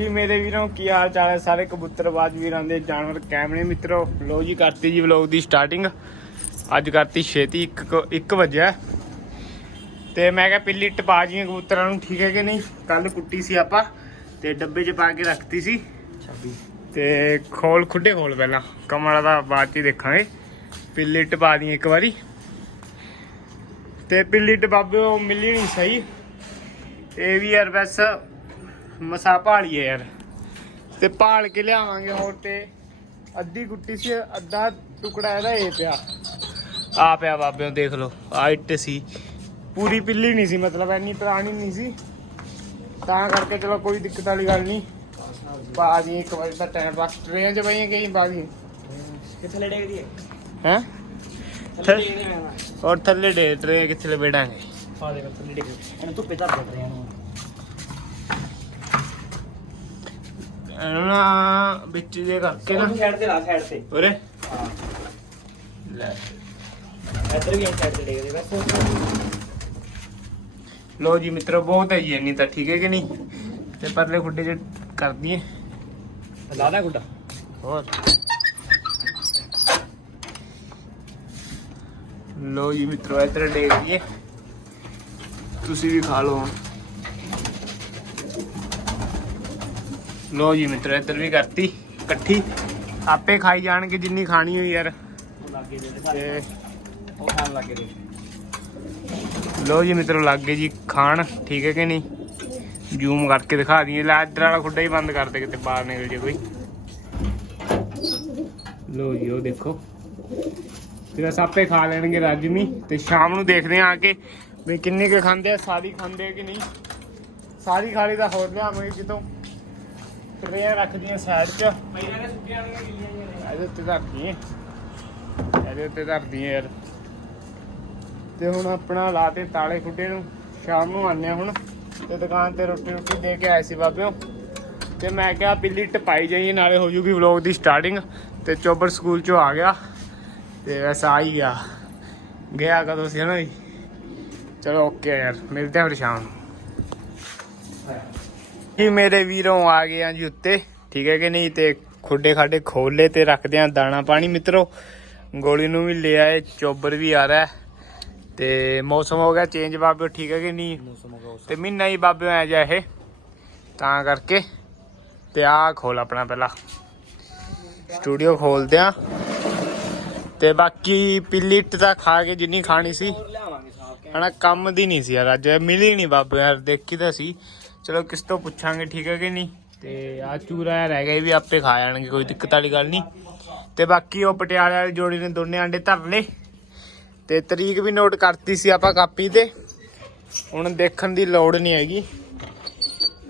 ਜੀ ਮੇਰੇ ਵੀਰੋ ਕੀ ਹਾਲ ਚਾਲ ਹੈ? ਸਾਰੇ ਕਬੂਤਰਬਾਜ਼ ਵੀਰਾਂ ਦੇ ਜਾਨਵਰ ਕੈਮਰੇ ਮਿੱਤਰੋ। ਲੋ ਜੀ ਕਰਤੀ ਜੀ ਵਲੌਗ ਦੀ ਸਟਾਰਟਿੰਗ ਅੱਜ ਕਰਤੀ ਛੇਤੀ 1 ਵਜਿਆ। ਤੇ ਮੈਂ ਕਿਹਾ ਪਿੱਲੀ ਟਪਾ ਜੀਆਂ ਕਬੂਤਰਾਂ ਨੂੰ ਠੀਕ ਹੈ ਕਿ ਨਹੀਂ? ਕੱਲ ਕੁੱਟੀ ਸੀ ਆਪਾਂ ਤੇ ਡੱਬੇ 'ਚ ਪਾ ਕੇ ਰੱਖਤੀ ਸੀ। 26 ਤੇ ਖੋਲ ਖੁੱਡੇ ਖੋਲ ਪਹਿਲਾਂ। ਕਮਲਾ ਦਾ ਬਾਅਦ 'ਚ ਦੇਖਾਂਗੇ। ਪਿੱਲੀ ਟਪਾ ਦੀ ਇੱਕ ਵਾਰੀ। ਤੇ ਪਿੱਲੀ ਟਪਾਬੇ ਉਹ ਮਿਲੀ ਨਹੀਂ ਸਹੀ। ਇਹ ਵੀ ਯਾਰ ਬਸ ਮਸਾ ਭਾਲੀਏ ਯਾਰ। ਤੇ ਭਾਲ ਕੇ ਲਿਆਵਾਂਗੇ ਹੋਰ ਤੇ। ਅੱਧੀ ਗੁੱਟੀ ਸੀ ਅੱਧਾ ਟੁਕੜਾ ਇਹਦਾ ਇਹ ਪਿਆ। ਆ ਪਿਆ ਬਾਬਿਓ ਦੇਖ ਲਓ ਆ ਇੱਟ ਸੀ। ਪੂਰੀ ਪਿੱਲੀ ਨਹੀਂ ਸੀ ਮਤਲਬ ਇੰਨੀ ਪੁਰਾਣੀ ਨਹੀਂ ਸੀ। ਤਾਂ ਕਰਕੇ ਚਲੋ ਕੋਈ ਦਿੱਕਤ ਵਾਲੀ ਗੱਲ ਨਹੀਂ। ਪਾ ਦੀ ਇੱਕ ਵਾਰੀ ਦਾ ਟਾਈਮ ਪਾਸ ਟ੍ਰੇਨ 'ਚ ਬਈਏ ਕਹੀਂ ਪਾ ਦੀ ਕਿੱਥੇ ਲੜੇ ਦੀ ਹੈ? ਥੱਲੇ ਔਰ ਥੱਲੇ ਡੇ ਟ੍ਰੇਨ ਕਿੱਥੇ ਲਬੇੜਾਂਗੇ ਪਾ ਦੇ ਥੱਲੇ ਡੇਗ ਇਹਨੂੰ ਧੁੱਪੇ ਧਰ ਦੇ ਰਹੇ ਇਹਨੂੰ। ਇਹਨੂੰ ਵਿੱਚ ਜੇ ਕਰਕੇ ਨਾ ਸਾਈਡ ਤੇ ਲਾ ਸਾਈਡ ਤੇ ਉਰੇ ਹਾਂ ਲੈ ਇੱਧਰ ਵੀ ਸਾਈਡ ਤੇ ਡੇਗਦੇ ਬਸ ਲੋ ਜੀ ਮਿੱਤਰੋ ਬਹੁਤ ਹੈ ਜੀ ਇੰਨੀ ਤਾਂ ਠੀਕ ਹੈ ਕਿ ਨਹੀਂ ਤੇ ਪਰਲੇ ਖੁੱਡੇ 'ਚ ਕਰ ਦਈਏ ਲਾ ਗੁੱਡਾ ਹੋਰ ਲੋ ਜੀ ਮਿੱਤਰੋ ਇੱਧਰ ਡੇ ਦਈਏ ਤੁਸੀਂ ਵੀ ਖਾ ਲਓ ਹੁਣ। ਲੋ ਜੀ ਮਿੱਤਰੋ, ਇੱਧਰ ਵੀ ਕਰਤੀ, ਇਕੱਠੀ। ਆਪੇ ਖਾਈ ਜਾਣਗੇ ਜਿੰਨੀ ਖਾਣੀ ਹੋਈ ਯਾਰ। ਤੇ ਉਹ ਖਾਣ ਲੱਗੇ ਦੇ ਲੋ ਜੀ ਮਿੱਤਰੋ, ਲੱਗ ਜੀ ਖਾਣ, ਠੀਕ ਹੈ ਕਿ ਨਹੀਂ? ਜ਼ੂਮ ਕਰਕੇ ਦਿਖਾ ਦਈਏ। ਲੈ, ਇੱਧਰ ਵਾਲਾ ਖੁੱਡਾ ਹੀ ਬੰਦ ਕਰ ਦੇ ਕਿਤੇ, ਬਾਹਰ ਨਿਕਲ ਜੇ ਕੋਈ। ਲੋ ਜੀ, ਉਹ ਦੇਖੋ। ਫਿਰ ਸਾਪੇ ਖਾ ਲੈਣਗੇ ਰਾਜਮੀ, ਤੇ ਸ਼ਾਮ ਨੂੰ ਦੇਖਦੇ ਆ ਆ ਕੇ ਵੀ ਕਿੰਨੇ ਕੁ ਖਾਂਦੇ ਆ, ਸਾਰੀ ਖਾਂਦੇ ਕਿ ਨਹੀਂ? ਸਾਰੀ ਖਾ ਲਈ ਤਾਂ ਹੋਰ ਲਿਆਵਾਂਗੇ ਕਿਤੋਂ? ਟਰੇ ਰੱਖਦੀਆਂ ਸਾਈਡ 'ਚ। ਮਹੀਨੇ ਨੇ ਸੁੱਕੀਆਂ ਵਾਲੀਆਂ ਗਿੱਲੀਆਂ ਜਿਹੀਆਂ ਇਹਦੇ ਉੱਤੇ ਧਰਦੀ ਇਹਦੇ ਉੱਤੇ ਧਰਦੀ ਯਾਰ। ਤੇ ਹੁਣ ਆਪਣਾ ਲਾਤੇ ਤਾਲੇ ਖੁੱਡੇ ਨੂੰ। ਸ਼ਾਮ ਨੂੰ ਆਨੇ ਹੁਣ। ਤੇ ਦੁਕਾਨ ਤੇ ਰੋਟੀ ਰੋਟੀ ਦੇ ਕੇ ਆਏ ਸੀ ਬਾਬਿਓ। ਤੇ ਮੈਂ ਕਿਹਾ ਬਿੱਲੀ ਟਪਾਈ ਜਾਈਏ ਨਾਲੇ ਹੋ ਜੂਗੀ ਵਲੌਗ ਦੀ ਸਟਾਰਟਿੰਗ ਤੇ ਚੋਬਰ ਸਕੂਲ ਚੋਂ ਆ ਗਿਆ। ਤੇ ਵੈਸਾ ਆ ਹੀ ਗਿਆ। ਗਿਆ ਕਦੋਂ ਸੀ ਨਾ ਜੀ? ਚਲੋ ਓਕੇ ਯਾਰ ਮਿਲਦੇ ਹਾਂ ਫਿਰ ਸ਼ਾਮ ਨੂੰ। ਜੀ ਮੇਰੇ ਵੀਰੋਂ ਆ ਗਏ ਆ ਜੀ ਉੱਤੇ। ਠੀਕ ਹੈ ਕਿ ਨਹੀਂ? ਤੇ ਖੁੱਡੇ ਖਾਡੇ ਖੋਲੇ ਤੇ ਰੱਖਦੇ ਆ ਦਾਣਾ ਪਾਣੀ। ਮਿੱਤਰੋ ਗੋਲੀ ਨੂੰ ਵੀ ਲੈ ਆਏ ਚੋਬਰ ਵੀ ਆ ਰਿਹਾ। ਤੇ ਮੌਸਮ ਹੋ ਗਿਆ ਚੇਂਜ ਬਾਬਿਓ ਠੀਕ ਹੈ ਕਿ ਨਹੀਂ? ਮੌਸਮ ਹੋ ਗਿਆ ਉਸ ਤੇ ਮਹੀਨਾ ਹੀ ਬਾਬਿਓ ਆ ਜਾ ਇਹ। ਤਾਂ ਕਰਕੇ ਤੇ ਆ ਖੋਲ ਆਪਣਾ ਪਹਿਲਾਂ। ਸਟੂਡੀਓ ਖੋਲਦੇ ਆ। ਤੇ ਬਾਕੀ ਪਿੱਲੀਟ ਤਾਂ ਖਾ ਕੇ ਜਿੰਨੀ ਖਾਣੀ ਸੀ। ਹਨਾ ਕੰਮ ਦੀ ਨਹੀਂ ਸੀ ਯਾਰ ਅੱਜ। ਮਿਲੀ ਨਹੀਂ ਬਾਬੇ ਯਾਰ ਦੇਖੀ ਤਾਂ ਸੀ। ਚਲੋ ਕਿਸ ਤੋਂ ਪੁੱਛਾਂਗੇ, ਠੀਕ ਹੈ ਕਿ ਨਹੀਂ? ਤੇ ਆ ਚੂਰਾ ਯਾਰ ਰਹਿ ਗਿਆ ਇਹ ਵੀ ਆਪੇ ਖਾ ਜਾਣਗੇ, ਕੋਈ ਦਿੱਕਤ ਵਾਲੀ ਗੱਲ ਨਹੀਂ। ਤੇ ਬਾਕੀ ਉਹ ਪਟਿਆਲੇ ਵਾਲੀ ਜੋੜੀ ਨੇ ਦੋਨੇ ਆਂਡੇ ਧਰ ਲਏ। ਤੇ ਤਰੀਕ ਵੀ ਨੋਟ ਕਰਤੀ ਸੀ ਆਪਾਂ ਕਾਪੀ ਤੇ। ਹੁਣ ਦੇਖਣ ਦੀ ਲੋੜ ਨਹੀਂ ਹੈਗੀ।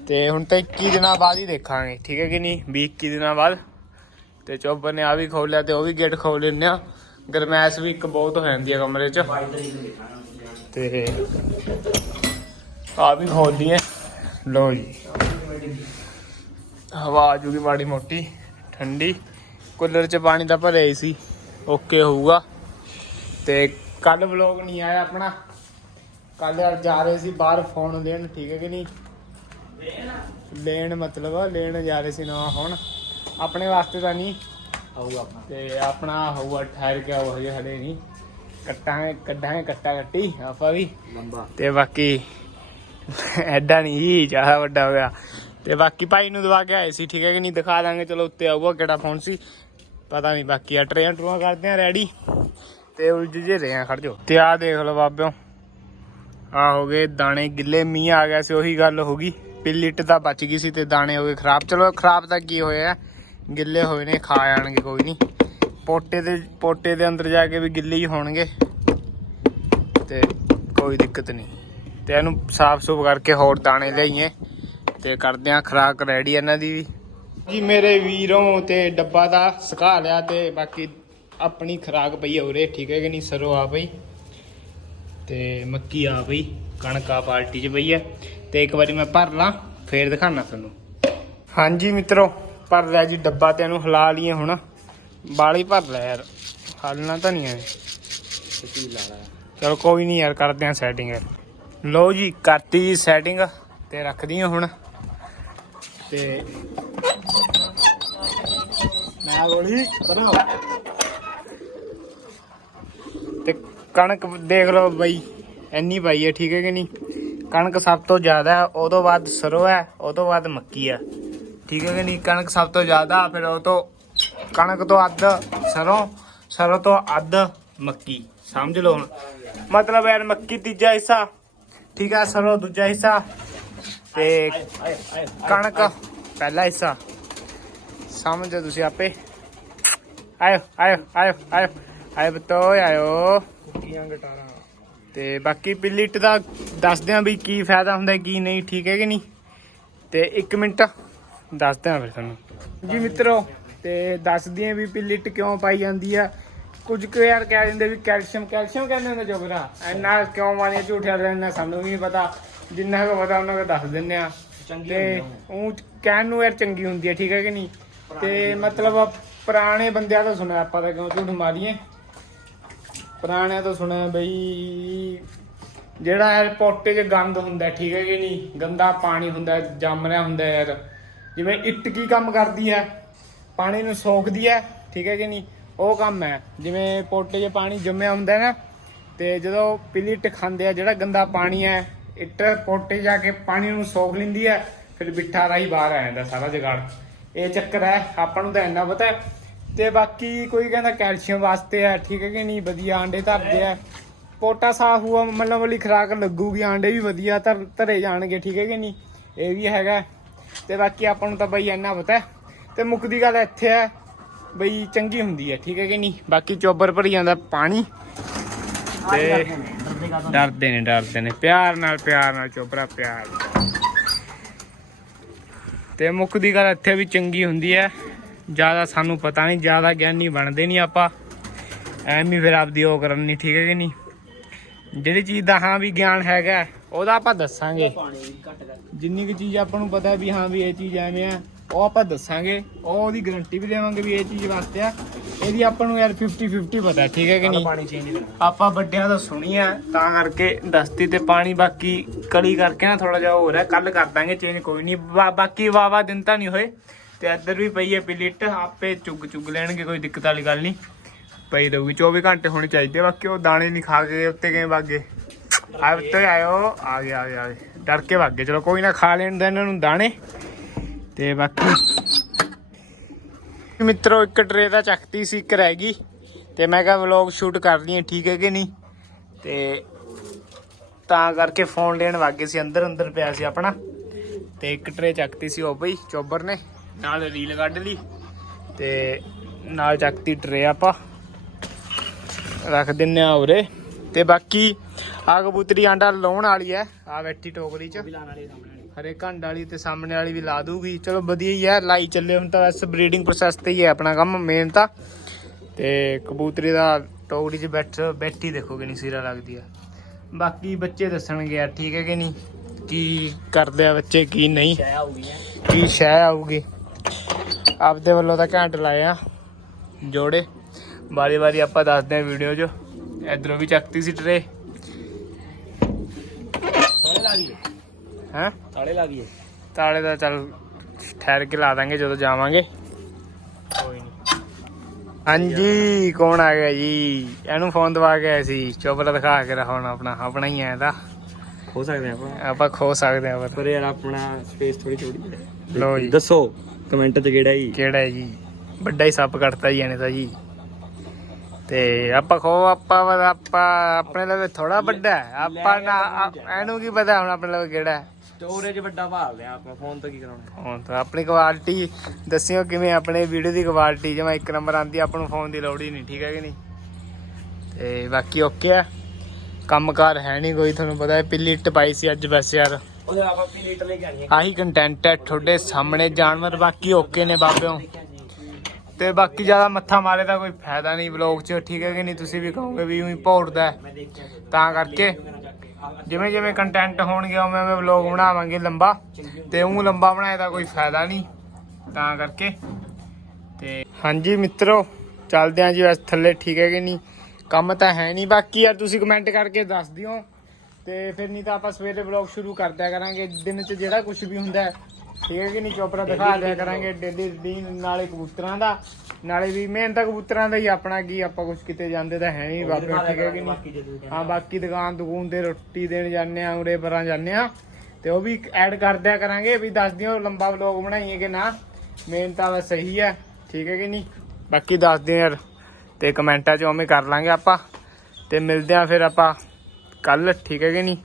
ਤੇ ਹੁਣ ਤਾਂ 21 ਦਿਨਾਂ ਬਾਅਦ ਹੀ ਦੇਖਾਂਗੇ, ਠੀਕ ਹੈ ਕਿ ਨਹੀਂ? 20 21 ਦਿਨਾਂ ਬਾਅਦ। ਤੇ ਚੋਬਰ ਨੇ ਆ ਵੀ ਖੋਲਿਆ ਤੇ ਉਹ ਵੀ ਗੇਟ ਖੋਲ ਲੈਂਦੇ ਆ ਗਰਮੈਸ਼ ਵੀ ਇੱਕ ਬਹੁਤ ਹੋ ਜਾਂਦੀ ਆ ਕਮਰੇ 'ਚ। 22 ਤਰੀਕ ਤੇ ਆ ਵੀ ਖੋਲਦੀ ਹੈ ਲੋ ਜੀ। ਹਵਾ ਆ ਜੂਗੀ ਮਾੜੀ ਮੋਟੀ ਠੰਡੀ। ਕੂਲਰ ਚ ਪਾਣੀ ਤਾਂ ਭਰਿਆ ਹੀ ਸੀ ਓਕੇ ਹੋਊਗਾ। ਤੇ ਕੱਲ ਵਲੋਗ ਨਹੀਂ ਆਇਆ ਆਪਣਾ। ਕੱਲ ਯਾਰ ਜਾ ਰਹੇ ਸੀ ਬਾਹਰ ਫੋਨ ਲੈਣ ਠੀਕ ਹੈ ਕਿ ਨਹੀਂ? ਲੈਣ ਮਤਲਬ ਲੈਣ ਜਾ ਰਹੇ ਸੀ ਨਵਾਂ ਫੋਨ ਆਪਣੇ ਵਾਸਤੇ ਤਾਂ ਨਹੀਂ। ਆਊਗਾ ਆਪਣਾ। ਤੇ ਆਪਣਾ ਹੋਊਗਾ ਠਹਿਰ ਕੇ ਉਹ ਹਜੇ ਹਲੇ ਨਹੀਂ। ਕੱਟਾਂਗੇ ਕੱਢਾਂਗੇ ਕੱਟਾ ਕੱਟੀ ਆਪਾਂ ਵੀ। ਲੰਬਾ। ਤੇ ਬਾਕੀ ਐਡਾ ਨਹੀਂ ਜ਼ਿਆਦਾ ਵੱਡਾ ਹੋ ਗਿਆ। ਤੇ ਬਾਕੀ ਭਾਈ ਨੂੰ ਦਵਾ ਕੇ ਆਏ ਸੀ, ਠੀਕ ਹੈ ਕਿ ਨਹੀਂ, ਦਿਖਾ ਦਾਂਗੇ, ਚਲੋ ਉੱਤੇ ਆਊਗਾ ਕਿਹੜਾ ਫੋਨ ਸੀ। ਪਤਾ ਨਹੀਂ ਬਾਕੀ ਆ ਟਰੇਆਂ ਟਰੂਆਂ ਕਰਦੇ ਆ ਰੈਡੀ ਤੇ ਉਲਝ ਜੇ ਰਹੇ ਆ, ਖੜ ਜਾਓ। ਤੇ ਆ ਦੇਖ ਲਓ ਬਾਬਿਓ ਆ ਹੋ ਗਏ ਦਾਣੇ ਗਿੱਲੇ, ਮੀਂਹ ਆ ਗਿਆ ਸੀ, ਉਹੀ ਗੱਲ ਹੋ ਗਈ। ਪਿੱਲਿਟ ਤਾਂ ਬਚ ਗਈ ਸੀ ਤੇ ਦਾਣੇ ਹੋ ਗਏ ਖਰਾਬ। ਚਲੋ, ਖਰਾਬ ਤਾਂ ਕੀ ਹੋਇਆ ਗਿੱਲੇ ਹੋਏ ਨੇ, ਖਾ ਜਾਣਗੇ, ਕੋਈ ਨਹੀਂ ਪੋਟੇ ਦੇ ਪੋਟੇ ਦੇ ਅੰਦਰ ਜਾ ਕੇ ਵੀ ਗਿੱਲੇ ਹੀ ਹੋਣਗੇ। ਤੇ ਕੋਈ ਦਿੱਕਤ ਨਹੀਂ ਤੇ ਇਹਨੂੰ ਸਾਫ਼ ਸੁਫ ਕਰਕੇ ਹੋਰ ਦਾਣੇ ਲਿਆਈਏ ਤੇ ਕਰਦੇ ਆ ਖਰਾਕ ਰੈਡੀ ਇਹਨਾਂ ਦੀ ਵੀ। ਜੀ ਮੇਰੇ ਵੀਰੋਂ ਤੇ ਡੱਬਾ ਦਾ ਸੁਕਾ ਲਿਆ ਤੇ ਬਾਕੀ ਆਪਣੀ ਖਰਾਕ ਪਈ ਉਰੇ ਠੀਕ ਹੈ ਕਿ ਨਹੀਂ? ਸਰੋਂ ਆ ਪਈ ਤੇ ਮੱਕੀ ਆ ਪਈ ਕਣਕ ਆ ਪਾਰਟੀ 'ਚ ਪਈ ਹੈ ਤੇ ਇੱਕ ਵਾਰੀ ਮੈਂ ਭਰ ਲਾਂ ਫੇਰ ਦਿਖਾਣਾ ਤੁਹਾਨੂੰ। ਹਾਂਜੀ ਮਿੱਤਰੋ ਭਰ ਲਿਆ ਜੀ ਡੱਬਾ ਤੇ ਇਹਨੂੰ ਹਿਲਾ ਲਈਏ ਹੁਣ। ਬਾਲੀ ਭਰ ਲਿਆ ਯਾਰ ਹਲਣਾ ਤਾਂ ਨਹੀਂ ਐ ਲਾ ਲਾ? ਚਲੋ ਕੋਈ ਨਹੀਂ ਯਾਰ ਕਰਦੇ ਆ ਸੈਟਿੰਗ ਲਓ ਜੀ, ਕਰਤੀ ਜੀ ਸੈਟਿੰਗ ਤੇ ਰੱਖਦੀ ਹਾਂ ਹੁਣ। ਤੇ ਮੈਂ ਗੋਲੀ ਕਰੋ ਤੇ ਕਣਕ ਦੇਖ ਲਓ ਬਈ, ਇੰਨੀ ਪਾਈ ਹੈ, ਠੀਕ ਹੈ ਕਿ ਨਹੀਂ? ਕਣਕ ਸਭ ਤੋਂ ਜ਼ਿਆਦਾ ਉਹ ਤੋਂ ਬਾਅਦ ਸਰੋਂ ਹੈ, ਉਹ ਤੋਂ ਬਾਅਦ ਮੱਕੀ ਹੈ। ਠੀਕ ਹੈ ਕਿ ਨਹੀਂ? ਕਣਕ ਸਭ ਤੋਂ ਜ਼ਿਆਦਾ, ਫਿਰ ਉਹ ਤੋਂ ਕਣਕ ਤੋਂ ਅੱਧ ਸਰੋਂ ਸਰੋਂ ਤੋਂ ਅੱਧ ਮੱਕੀ। ਸਮਝ ਲਓ ਹੁਣ। ਮਤਲਬ ਯਾਰ ਮੱਕੀ ਤੀਜਾ ਹਿੱਸਾ। ਠੀਕ ਹੈ ਸਰੋਂ ਦੂਜਾ ਹਿੱਸਾ ਤੇ ਕਣਕ ਪਹਿਲਾ ਹਿੱਸਾ। ਸਮਝੋ ਤੁਸੀਂ ਆਪੇ। ਆਇਓ ਆਇਓ ਆਇਓ ਆਇਓ ਆਇਓ ਬਤੋ ਆਇਓ। ਕੁੱਕੀਆਂ ਗਟਾਰਾਂ। ਤੇ ਬਾਕੀ ਪਿਲਿਟ ਦਾ ਦੱਸਦੇ ਆ ਵੀ ਕੀ ਫਾਇਦਾ ਹੁੰਦਾ ਕੀ ਨਹੀਂ ਠੀਕ ਹੈ ਕਿ ਨਹੀਂ? ਤੇ 1 ਮਿੰਟ ਦੱਸਦੇ ਆ ਫਿਰ ਤੁਹਾਨੂੰ। ਜੀ ਮਿੱਤਰੋ ਤੇ ਦੱਸਦੀ ਆ ਵੀ ਪਿਲਿਟ ਕਿਉਂ ਪਾਈ ਜਾਂਦੀ ਆ? ਕੁਝ ਕੁ ਯਾਰ ਕਹਿ ਦਿੰਦੇ ਵੀ ਕੈਲਸ਼ੀਅਮ ਕੈਲਸ਼ੀਅਮ ਕਹਿੰਦੇ ਹੁੰਦੇ ਜੋਗਰਾ ਇੰਨਾ ਕਿਉਂ ਮਾਨੀਆਂ ਝੂਠਿਆ ਰਹਿਣਾ ਸਾਨੂੰ ਵੀ ਨਹੀਂ ਪਤਾ। ਜਿੰਨਾ ਕੁ ਪਤਾ ਉਹਨਾਂ ਕੁ ਦੱਸ ਦਿੰਨੇ ਆ। ਤੇ ਉਹ। ਕਹਿਣ ਨੂੰ ਯਾਰ ਚੰਗੀ ਹੁੰਦੀ ਹੈ ਠੀਕ ਹੈ ਕਿ ਨਹੀਂ? ਤੇ ਮਤਲਬ ਪੁਰਾਣੇ ਬੰਦਿਆਂ ਤੋਂ ਸੁਣਿਆ ਆਪਾਂ ਤਾਂ ਕਿਉਂ ਝੂਠ ਮਾਰੀਏ? ਪੁਰਾਣਿਆਂ ਤੋਂ ਸੁਣਿਆ ਬਈ ਜਿਹੜਾ ਯਾਰ ਪੋਟੇ 'ਚ ਗੰਦ ਹੁੰਦਾ ਠੀਕ ਹੈ ਕਿ ਨਹੀਂ? ਗੰਦਾ ਪਾਣੀ ਹੁੰਦਾ ਜੰਮ ਰਿਹਾ ਹੁੰਦਾ ਯਾਰ। ਜਿਵੇਂ ਇੱਟ ਕੀ ਕੰਮ ਕਰਦੀ ਹੈ? ਪਾਣੀ ਨੂੰ ਸੋਖਦੀ ਹੈ ਠੀਕ ਹੈ ਕਿ ਨਹੀਂ? ਉਹ ਕੰਮ ਹੈ। ਜਿਵੇਂ ਪੋਟੇ 'ਚ ਪਾਣੀ ਜੰਮਿਆ ਹੁੰਦਾ ਨਾ, ਤੇ ਜਦੋਂ ਪਿਲਿਟ ਖਾਂਦੇ ਆ, ਜਿਹੜਾ ਗੰਦਾ ਪਾਣੀ ਹੈ ਇੱਟ ਪੋਟੇ ਜਾ ਕੇ ਪਾਣੀ ਨੂੰ ਸੋਖ ਲੈਂਦੀ ਹੈ, ਫਿਰ ਬਿੱਠਾ ਰਾਹੀਂ ਬਾਹਰ ਆ ਜਾਂਦਾ ਸਾਰਾ ਜਗਾੜ। ਇਹ ਚੱਕਰ ਹੈ, ਆਪਾਂ ਨੂੰ ਤਾਂ ਇੰਨਾ ਪਤਾ ਹੈ। ਤੇ ਬਾਕੀ ਕੋਈ ਕਹਿੰਦਾ ਕੈਲਸ਼ੀਅਮ ਵਾਸਤੇ ਹੈ, ਠੀਕ ਹੈ ਕਿ ਨਹੀਂ? ਵਧੀਆ ਆਂਡੇ ਧਰਦੇ ਆ। ਪੋਟਾ ਸਾਫ਼ ਹੁਆ ਮਤਲਬ ਵਾਲੀ ਖਰਾਕ ਲੱਗੂਗੀ, ਆਂਡੇ ਵੀ ਵਧੀਆ ਧਰ, ਧਰੇ ਜਾਣਗੇ, ਠੀਕ ਹੈ ਕਿ ਨਹੀਂ? ਇਹ ਵੀ ਹੈਗਾ। ਤੇ ਬਾਕੀ ਆਪਾਂ ਨੂੰ ਤਾਂ ਬਈ ਇੰਨਾ ਪਤਾ ਹੈ। ਤੇ ਮੁੱਕਦੀ ਗੱਲ ਇੱਥੇ ਹੈ ਬਈ ਚੰਗੀ ਹੁੰਦੀ ਹੈ, ਠੀਕ ਹੈ ਕਿ ਨਹੀਂ? ਬਾਕੀ ਚੋਬਰ ਭਰੀ ਜਾਂਦਾ ਪਾਣੀ। ਤੇ ਡਰਦੇ ਨੇ ਡਰਦੇ ਨੇ। ਪਿਆਰ ਨਾਲ ਪਿਆਰ ਨਾਲ, ਚੋਬਰਾ, ਪਿਆਰ ਤੇ ਮੁੱਖ ਦੀ ਗੱਲ ਇੱਥੇ ਵੀ ਚੰਗੀ ਹੁੰਦੀ ਹੈ। ਜ਼ਿਆਦਾ ਸਾਨੂੰ ਪਤਾ ਨਹੀਂ, ਜ਼ਿਆਦਾ ਗਿਆਨੀ ਬਣਦੇ ਨਹੀਂ ਆਪਾਂ। ਐਵੇਂ ਹੀ ਫਿਰ ਆਪਦੀ ਉਹ ਕਰਨ ਕਰਨੀ ਠੀਕ ਹੈ ਕਿ ਨਹੀਂ? ਜਿਹੜੀ ਚੀਜ਼ ਦਾ ਹਾਂ ਵੀ ਗਿਆਨ ਹੈਗਾ, ਉਹਦਾ ਆਪਾਂ ਦੱਸਾਂਗੇ। ਜਿੰਨੀ ਕੁ ਚੀਜ਼ ਆਪਾਂ ਨੂੰ ਪਤਾ ਵੀ ਹਾਂ ਵੀ ਇਹ ਚੀਜ਼ ਐਵੇਂ ਆ ਉਹ ਆਪਾਂ ਦੱਸਾਂਗੇ ਉਹ ਉਹਦੀ ਗਾਰੰਟੀ ਵੀ ਦੇਵਾਂਗੇ ਵੀ ਇਹ ਚੀਜ਼ ਵਾਸਤੇ ਆ। ਇਹਦੀ ਆਪਾਂ ਨੂੰ ਯਾਰ 50 50 ਪਤਾ ਠੀਕ ਹੈ ਕਿ ਨਹੀਂ? ਪਾਣੀ ਚੇਂਜ ਕਰਨਾ। ਆਪਾਂ ਵੱਡਿਆਂ ਤੋਂ ਸੁਣੀ ਆ ਤਾਂ ਕਰਕੇ ਦਸਤੀ ਤੇ ਪਾਣੀ ਬਾਕੀ ਕਲੀ ਕਰਕੇ ਨਾ ਥੋੜਾ ਜਿਹਾ ਹੋ ਰਿਹਾ ਕੱਲ ਕਰ ਦਾਂਗੇ ਚੇਂਜ ਕੋਈ ਨਹੀਂ। ਬਾਕੀ ਵਾਵਾ ਦਿਨ ਤਾਂ ਨਹੀਂ ਹੋਏ ਤੇ ਇੱਧਰ ਵੀ ਪਈ ਹੈ ਪਿਲਿਟ ਆਪੇ ਚੁੱਗ ਚੁੱਗ ਲੈਣਗੇ ਕੋਈ ਦਿੱਕਤ ਵਾਲੀ ਗੱਲ ਨਹੀਂ। ਪਈ ਰਹੂਗੀ 24 ਘੰਟੇ ਹੋਣੀ ਚਾਹੀਦੀ ਹੈ। ਬਾਕੀ ਉਹ ਦਾਣੇ ਨਹੀਂ ਖਾ ਕੇ ਉੱਤੇ ਗਏ ਵਾਗੇ। ਆ ਉੱਤੇ ਆਇਓ ਆ ਗਿਆ ਆ ਗਿਆ। ਡਰ ਕੇ ਵਾਗੇ ਚਲੋ ਕੋਈ ਨਾ ਖਾ ਲੈਣ ਦੇ ਇਹਨਾਂ ਨੂੰ ਦਾਣੇ। ਤੇ ਬਾਕੀ ਮਿੱਤਰੋ, ਇੱਕ ਟਰੇ ਦਾ ਚੱਕਤੀ ਸੀ, ਇੱਕ ਰਹਿ ਗਈ। ਤੇ ਮੈਂ ਕਿਹਾ ਵਲੌਗ ਸ਼ੂਟ ਕਰ ਲਈਏ ਠੀਕ ਹੈ ਕਿ ਨਹੀਂ? ਤੇ ਤਾਂ ਕਰਕੇ ਫੋਨ ਲੈਣ ਵਾਗੇ ਸੀ ਅੰਦਰ ਅੰਦਰ ਪਿਆ ਸੀ ਆਪਣਾ। ਤੇ ਇੱਕ ਟਰੇ ਚੱਕਤੀ ਸੀ ਉਹ ਬਈ, ਚੋਬਰ ਨੇ, ਨਾਲ ਰੀਲ ਕੱਢ ਲਈ। ਤੇ ਨਾਲ ਚੱਕਤੀ ਟਰੇ ਆਪਾਂ। ਰੱਖ ਦਿੰਨੇ ਆ ਉਰੇ। ਤੇ ਬਾਕੀ ਆ ਕਬੂਤਰੀ ਆਂਡਾ ਲਾਉਣ ਵਾਲੀ ਐ ਆ ਬੈਠੀ ਟੋਕਰੀ 'ਚ। ਹਰੇ ਘੰਡ ਵਾਲੀ ਤੇ ਸਾਹਮਣੇ ਵਾਲੀ ਵੀ ਲਾ ਦੂਗੀ। ਚਲੋ ਵਧੀਆ ਹੀ ਹੈ ਲਾਈ ਚੱਲੇ ਹੁਣ ਤਾਂ ਵੈਸੇ ਬਰੀਡਿੰਗ ਪ੍ਰੋਸੈਸ ਤੇ ਹੀ ਹੈ ਆਪਣਾ ਕੰਮ ਮੇਨ ਤਾਂ। ਤੇ ਕਬੂਤਰੀ ਦਾ ਟੋਕਰੀ 'ਚ ਬੈਠ ਬੈਠੀ ਦੇਖੋ ਕਿੰਨੀ ਸੀਰਾ ਲੱਗਦੀ ਆ। ਬਾਕੀ ਬੱਚੇ ਦੱਸਣਗੇ ਯਾਰ ਠੀਕ ਹੈ ਕਿ ਨਹੀਂ ਕੀ ਕਰਦੇ ਆ ਬੱਚੇ ਕੀ ਨਹੀਂ। ਕੀ ਸ਼ੈ ਆਊਗੀ। ਆਪਦੇ ਵੱਲੋਂ ਤਾਂ ਘੰਟ ਲਾਏ ਆ ਜੋੜੇ। ਵਾਰੀ ਵਾਰੀ ਆਪਾਂ ਦੱਸਦੇ ਆ ਵੀਡੀਓ 'ਚ। ਇਧਰੋਂ ਵੀ ਚੱਕਤੀ ਸੀ ਟਰੇ ਹੈ? ਤਾਲੇ ਲਾ ਗਈ ਤਾਲੇ ਦਾ ਚੱਲ ਠਹਿਰ ਕੇ ਲਾ ਦਾਂਗੇ ਜਦੋਂ ਜਾਵਾਂਗੇ। ਕੋਈ ਨਹੀਂ ਹਾਂਜੀ ਕੌਣ ਆ ਗਿਆ ਜੀ? ਇਹਨੂੰ ਫੋਨ ਦਵਾ ਕੇ ਆਏ ਸੀ। ਚੋਪੜਾ ਦਿਖਾ ਕੇ ਰਖਾਉਣ ਆਪਣਾ। ਆਪਣਾ ਹੀ ਆਇਆ ਤਾਂ ਹੋ ਸਕਦੇ ਆਪਾਂ। ਆਪਾਂ ਖੋ ਸਕਦੇ ਆ ਪਰ ਪਰ ਯਾਰ ਆਪਣਾ ਸਪੇਸ ਥੋੜੀ ਹੈ। ਲੋ ਜੀ। ਦੱਸੋ ਕਮੈਂਟ ਤੇ ਕਿਹੜਾ ਹੀ ਕਿਹੜਾ ਹੈ ਜੀ? ਵੱਡਾ ਹੀ ਸੱਪ ਕੱਟਤਾ ਜੀ ਇਹਨੇ ਤਾਂ ਜੀ। ਤੇ ਆਪਾਂ ਖੋ ਆਪਾਂ ਆਪਾਂ ਆਪਣੇ ਲਈ ਥੋੜਾ ਵੱਡਾ ਆਪਾਂ ਨਾ ਇਹਨੂੰ ਕੀ ਪਤਾ ਹੁਣ ਆਪਣੇ ਲਈ ਕਿਹੜਾ ਹੈ। ਸਟੋਰੇਜ ਵੱਡਾ ਭਾਲ ਲਿਆ ਆਪਾਂ ਫੋਨ ਤੋਂ ਕੀ ਕਰਾਉਣਾ? ਹੁਣ ਤਾਂ ਆਪਣੀ ਕੁਆਲਿਟੀ ਦੱਸਿਓ ਕਿਵੇਂ ਆਪਣੇ ਵੀਡੀਓ ਦੀ ਕੁਆਲਿਟੀ ਜਿਵੇਂ ਇੱਕ ਨੰਬਰ ਆਂਦੀ ਆਪਾਂ ਨੂੰ ਫੋਨ ਦੀ ਲੋੜ ਹੀ ਨਹੀਂ ਠੀਕ ਹੈ ਕਿ ਨਹੀਂ? ਤੇ ਬਾਕੀ ਓਕੇ ਆ। ਕੰਮਕਾਰ ਹੈ ਨਹੀਂ ਕੋਈ ਤੁਹਾਨੂੰ ਪਤਾ ਹੈ ਪਿੱਲੀ ਇੱਟ ਪਾਈ ਸੀ ਅੱਜ ਵੈਸੇ ਯਾਰ। ਉਹਦੇ ਆਪਾਂ ਵੀ ਲੀਟਰ ਲੈ ਕੇ ਆਣੀ ਆਹੀ ਕੰਟੈਂਟ ਹੈ ਤੁਹਾਡੇ ਸਾਹਮਣੇ ਜਾਨਵਰ ਬਾਕੀ ਓਕੇ ਨੇ ਬਾਬਿਓ। ਤੇ ਬਾਕੀ ਜ਼ਿਆਦਾ ਮੱਥਾ ਮਾਰੇ ਦਾ ਕੋਈ ਫਾਇਦਾ ਨਹੀਂ ਵਲੌਗ 'ਚ ਠੀਕ ਹੈ ਕਿ ਨਹੀਂ? ਤੁਸੀਂ ਵੀ ਕਹੋਗੇ ਵੀ ਉਹੀ ਭੌੜਦਾ ਹੈ। ਤਾਂ ਕਰਕੇ ਜਿਵੇਂ ਜਿਵੇਂ ਕੰਟੈਂਟ ਹੋਣਗੇ, ਉਵੇਂ ਉਵੇਂ ਵਲੌਗ ਬਣਾਵਾਂਗੇ ਲੰਬਾ। ਤੇ ਉਹ ਲੰਬਾ ਬਣਾਏ ਦਾ ਕੋਈ ਫਾਇਦਾ ਨਹੀਂ, ਤਾਂ ਕਰਕੇ। ਤੇ ਹਾਂਜੀ ਮਿੱਤਰੋ, ਚੱਲਦੇ ਆਂ ਜੀ ਵੈਸੇ ਥੱਲੇ, ਠੀਕ ਹੈ ਕਿ ਨਹੀਂ? ਕੰਮ ਤਾਂ ਹੈ ਨਹੀਂ, ਬਾਕੀ ਯਾਰ ਤੁਸੀਂ ਕਮੈਂਟ ਕਰਕੇ ਦੱਸ ਦਿਓ। ਤੇ ਫਿਰ ਨਹੀਂ ਤਾਂ ਆਪਾਂ ਸਵੇਰੇ ਵਲੌਗ ਸ਼ੁਰੂ ਕਰਦਿਆ ਕਰਾਂਗੇ। ਦਿਨ 'ਚ ਜਿਹੜਾ ਕੁਝ ਵੀ ਹੁੰਦਾ ਠੀਕ ਹੈ ਕਿ ਨਹੀਂ? ਚੋਪੜਾ ਦਿਖਾ ਦਿਆ ਕਰਾਂਗੇ ਡੇਲੀ ਰੂਟੀਨ ਨਾਲੇ ਕਬੂਤਰਾਂ ਦਾ। ਨਾਲੇ ਵੀ ਮਿਹਨਤ ਤਾਂ ਕਬੂਤਰਾਂ ਦਾ ਹੀ ਆਪਣਾ ਕੀ ਆਪਾਂ ਕੁਝ ਕਿਤੇ ਜਾਂਦੇ ਤਾਂ ਹੈ ਨਹੀਂ ਬਾਬੇ ਠੀਕ ਹੈ ਕਿ ਨਹੀਂ? ਬਾਕੀ ਹਾਂ ਬਾਕੀ ਦੁਕਾਨ ਦੁਕਾਨ ਤੇ ਰੋਟੀ ਦੇਣ ਜਾਂਦੇ ਆ ਉਰੇ ਪਰਾਂ ਜਾਂਦੇ ਆ। ਤੇ ਉਹ ਵੀ ਐਡ ਕਰ ਦਿਆ ਕਰਾਂਗੇ ਵੀ ਦੱਸ ਦਿਓ ਲੰਬਾ ਵਲੌਗ ਬਣਾਈਏ ਕਿ ਨਾ। ਮੇਨ ਤਾਂ ਬਸ ਸਹੀ ਹੈ ਠੀਕ ਹੈ ਕਿ ਨਹੀਂ? ਬਾਕੀ ਦੱਸ ਦਿਓ ਯਾਰ ਤੇ ਕਮੈਂਟਾਂ 'ਚ ਉਵੇਂ ਕਰ ਲਾਂਗੇ ਆਪਾਂ। ਤੇ ਮਿਲਦੇ ਆ ਫਿਰ ਆਪਾਂ ਕੱਲ ਠੀਕ ਹੈ ਕਿ ਨਹੀਂ?